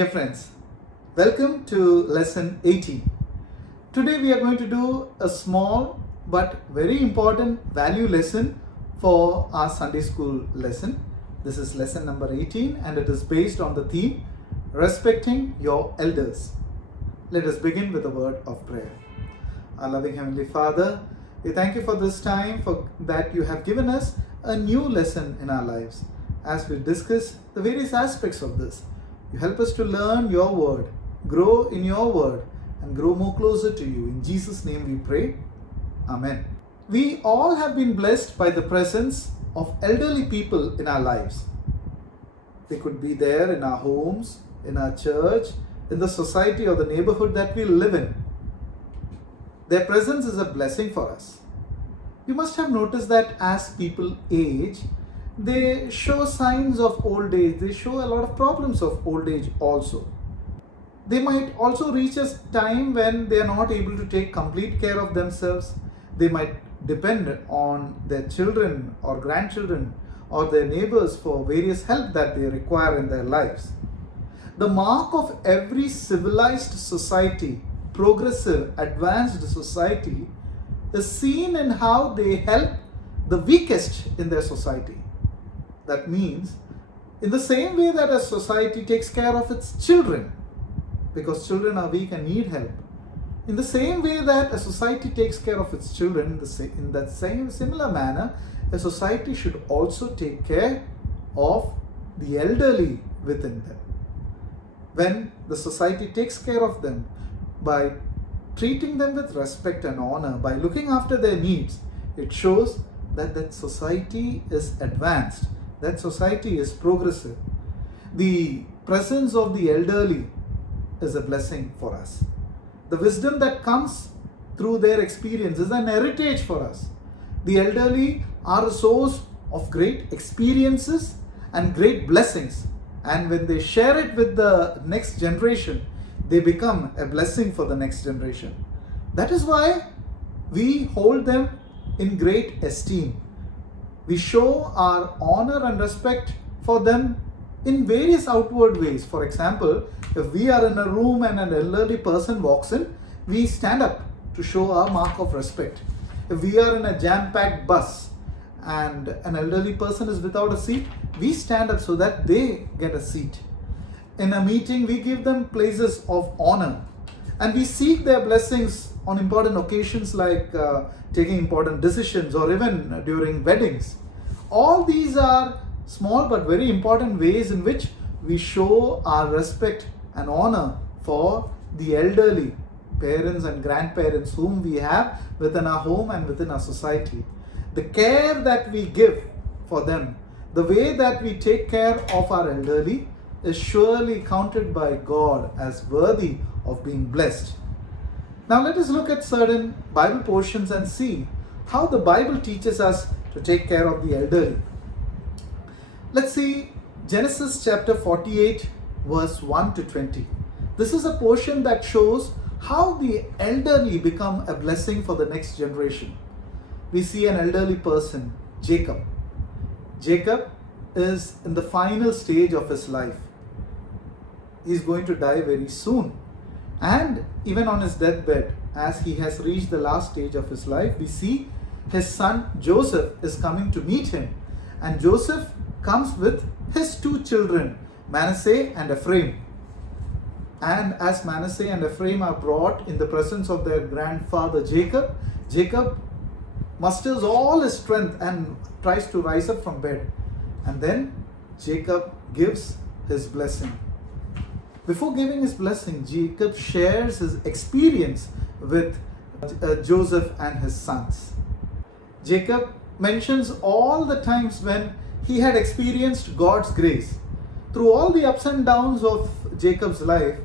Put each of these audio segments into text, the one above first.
Dear friends, welcome to lesson 18. Today we are going to do a small but very important value lesson for our Sunday school lesson. This is lesson number 18 and it is based on the theme Respecting Your Elders. Let us begin with a word of prayer. Our loving Heavenly Father, we thank you for this time that you have given us a new lesson in our lives. As we discuss the various aspects of this, you help us to learn your word, grow in your word, and grow more closer to you. In Jesus' name we pray. Amen. We all have been blessed by the presence of elderly people in our lives. They could be there in our homes, in our church, in the society or the neighborhood that we live in. Their presence is a blessing for us. You must have noticed that as people age, they show signs of old age. They show a lot of problems of old age also. They might also reach a time when they are not able to take complete care of themselves. They might depend on their children or grandchildren or their neighbors for various help that they require in their lives. The mark of every civilized society, progressive, advanced society, is seen in how they help the weakest in their society. That means, in the same way that a society takes care of its children, because children are weak and need help, in the same way that a society takes care of its children, in that same similar manner, a society should also take care of the elderly within them. When the society takes care of them by treating them with respect and honor, by looking after their needs, it shows that that society is advanced, that society is progressive. The presence of the elderly is a blessing for us. The wisdom that comes through their experience is an heritage for us. The elderly are a source of great experiences and great blessings. And when they share it with the next generation, they become a blessing for the next generation. That is why we hold them in great esteem. We show our honor and respect for them in various outward ways. For example, if we are in a room and an elderly person walks in, we stand up to show our mark of respect. If we are in a jam-packed bus and an elderly person is without a seat, we stand up so that they get a seat. In a meeting, we give them places of honor and we seek their blessings on important occasions like taking important decisions or even during weddings. All these are small but very important ways in which we show our respect and honor for the elderly parents and grandparents whom we have within our home and within our society. The care that we give for them, the way that we take care of our elderly is surely counted by God as worthy of being blessed. Now let us look at certain Bible portions and see how the Bible teaches us to take care of the elderly. Let's see Genesis chapter 48 verse 1 to 20. This is a portion that shows how the elderly become a blessing for the next generation. We see an elderly person, Jacob. Jacob is in the final stage of his life. He is going to die very soon. And even on his deathbed, as he has reached the last stage of his life, we see his son Joseph is coming to meet him. And Joseph comes with his two children, Manasseh and Ephraim. And as Manasseh and Ephraim are brought in the presence of their grandfather Jacob, Jacob musters all his strength and tries to rise up from bed. And then Jacob gives his blessing. Before giving his blessing, Jacob shares his experience with Joseph and his sons. Jacob mentions all the times when he had experienced God's grace. Through all the ups and downs of Jacob's life,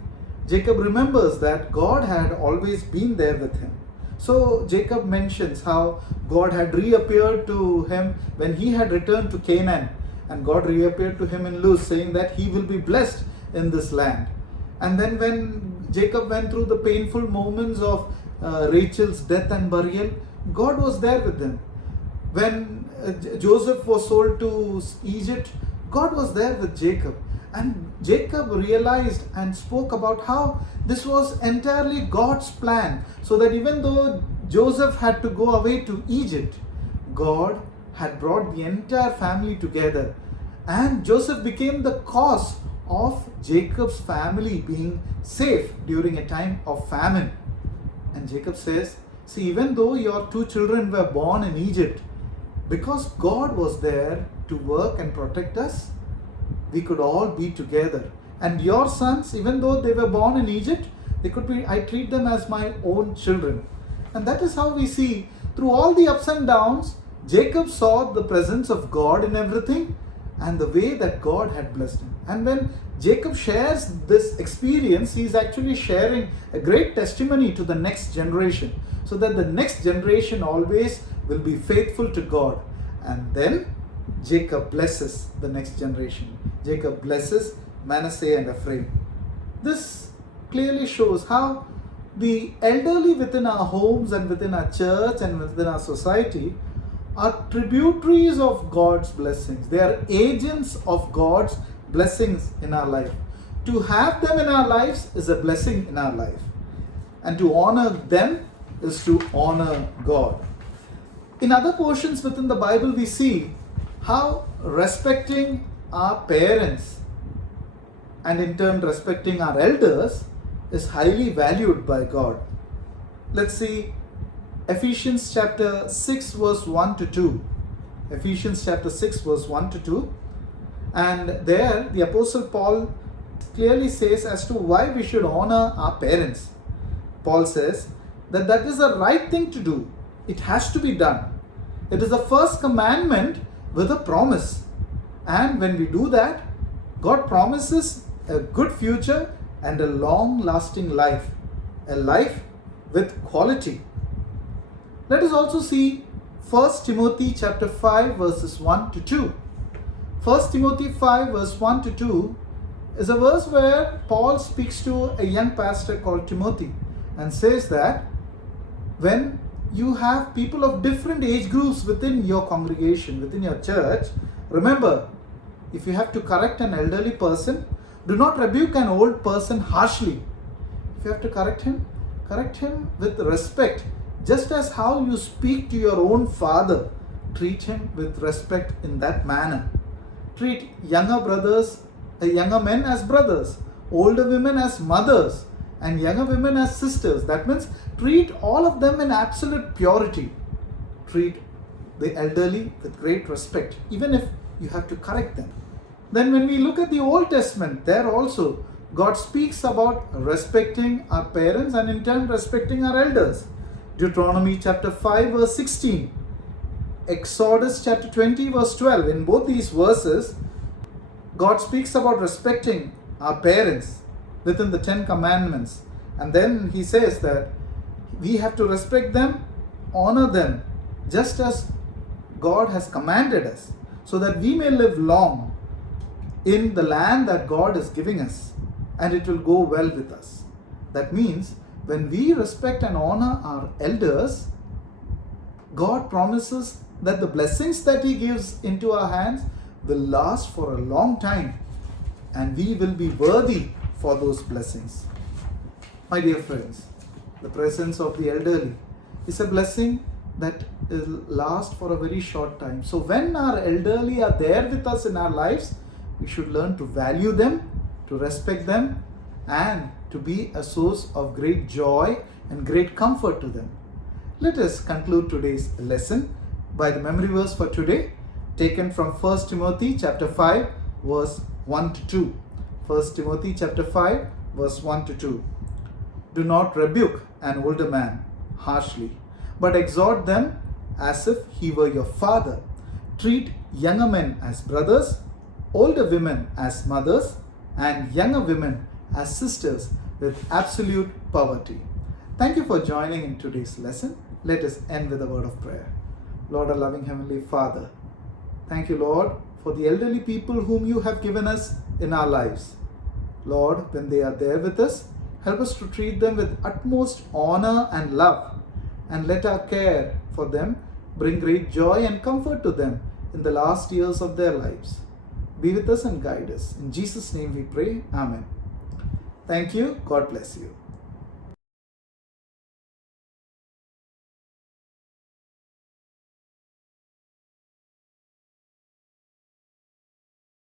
Jacob remembers that God had always been there with him. So Jacob mentions how God had reappeared to him when he had returned to Canaan, and God reappeared to him in Luz, saying that he will be blessed in this land. And then when Jacob went through the painful moments of Rachel's death and burial, God was there with him. When Joseph was sold to Egypt, God was there with Jacob. And Jacob realized and spoke about how this was entirely God's plan, so that even though Joseph had to go away to Egypt, God had brought the entire family together. And Joseph became the cause of Jacob's family being safe during a time of famine. And Jacob says, see, even though your two children were born in Egypt, because God was there to work and protect us, we could all be together. And your sons, even though they were born in Egypt, I treat them as my own children. And that is how we see, through all the ups and downs, Jacob saw the presence of God in everything and the way that God had blessed him. And when Jacob shares this experience, he is actually sharing a great testimony to the next generation, so that the next generation always will be faithful to God. And then Jacob blesses the next generation. Jacob blesses Manasseh and Ephraim. This clearly shows how the elderly within our homes and within our church and within our society are tributaries of God's blessings. They are agents of God's blessings in our life. To have them in our lives is a blessing in our life. And to honor them is to honor God. In other portions within the Bible, we see how respecting our parents and in turn respecting our elders is highly valued by God. Let's see Ephesians chapter 6 verse 1 to 2. Ephesians chapter 6 verse 1 to 2. And there the Apostle Paul clearly says as to why we should honor our parents. Paul says that that is the right thing to do. It has to be done. It is the first commandment with a promise. And when we do that, God promises a good future and a long-lasting life. A life with quality. Let us also see 1 Timothy chapter 5 verses 1 to 2. 1 Timothy 5 verse 1 to 2 is a verse where Paul speaks to a young pastor called Timothy and says that when you have people of different age groups within your congregation, within your church, remember, if you have to correct an elderly person, do not rebuke an old person harshly. If you have to correct him with respect. Just as how you speak to your own father, treat him with respect in that manner. Treat younger men as brothers, older women as mothers, and younger women as sisters. That means treat all of them in absolute purity. Treat the elderly with great respect, even if you have to correct them. Then when we look at the Old Testament, there also God speaks about respecting our parents and in turn respecting our elders. Deuteronomy chapter 5 verse 16, Exodus chapter 20 verse 12. In both these verses, God speaks about respecting our parents within the 10 commandments. And then he says that we have to respect them, honor them, just as God has commanded us, so that we may live long in the land that God is giving us, and it will go well with us. That means when we respect and honor our elders, God promises that the blessings that He gives into our hands will last for a long time, and we will be worthy for those blessings. My dear friends, the presence of the elderly is a blessing that will last for a very short time. So when our elderly are there with us in our lives, we should learn to value them, to respect them, and to be a source of great joy and great comfort to them. Let us conclude today's lesson by the memory verse for today, taken from 1 Timothy chapter 5 verse 1 to 2. 1 Timothy chapter 5 verse 1 to 2. Do not rebuke an older man harshly, but exhort them as if he were your father. Treat younger men as brothers, older women as mothers, and younger women as sisters with absolute poverty. Thank you for joining in today's lesson. Let us end with a word of prayer. Lord, our loving Heavenly Father, thank you, Lord, for the elderly people whom you have given us in our lives. Lord, when they are there with us, help us to treat them with utmost honor and love, and let our care for them bring great joy and comfort to them in the last years of their lives. be with us and guide us. In Jesus' name we pray. Amen. Thank you. God bless you.